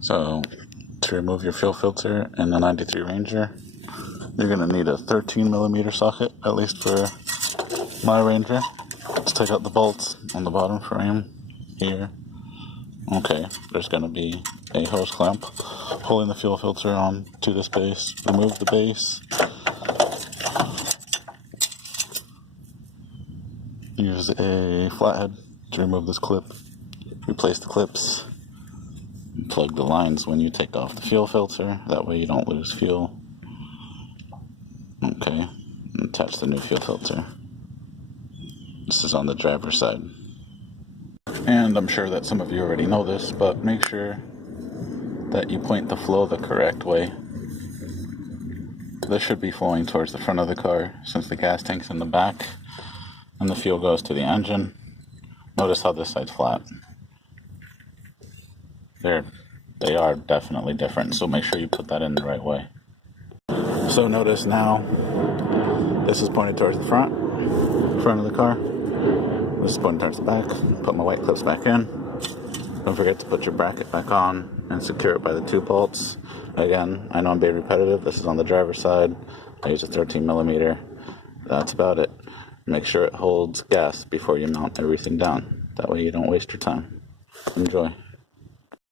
So to remove your fuel filter in the 93 Ranger, you're going to need a 13mm socket, at least for my Ranger. Let's take out the bolts on the bottom frame here. Okay, there's going to be a hose clamp pulling the fuel filter on to this base. Remove the base. Use a flathead to remove this clip. Replace the clips. Plug the lines when you take off the fuel filter. That way you don't lose fuel. Okay, attach the new fuel filter. This is on the driver's side. And I'm sure that some of you already know this, but make sure that you point the flow the correct way. This should be flowing towards the front of the car since the gas tank's in the back and the fuel goes to the engine. Notice how this side's flat. They are definitely different, so make sure you put that in the right way. So notice now, this is pointed towards the front of the car. This is pointing towards the back. Put my white clips back in. Don't forget to put your bracket back on and secure it by the 2 bolts. Again, I know I'm being repetitive. This is on the driver's side. I use a 13mm. That's about it. Make sure it holds gas before you mount everything down. That way you don't waste your time. Enjoy.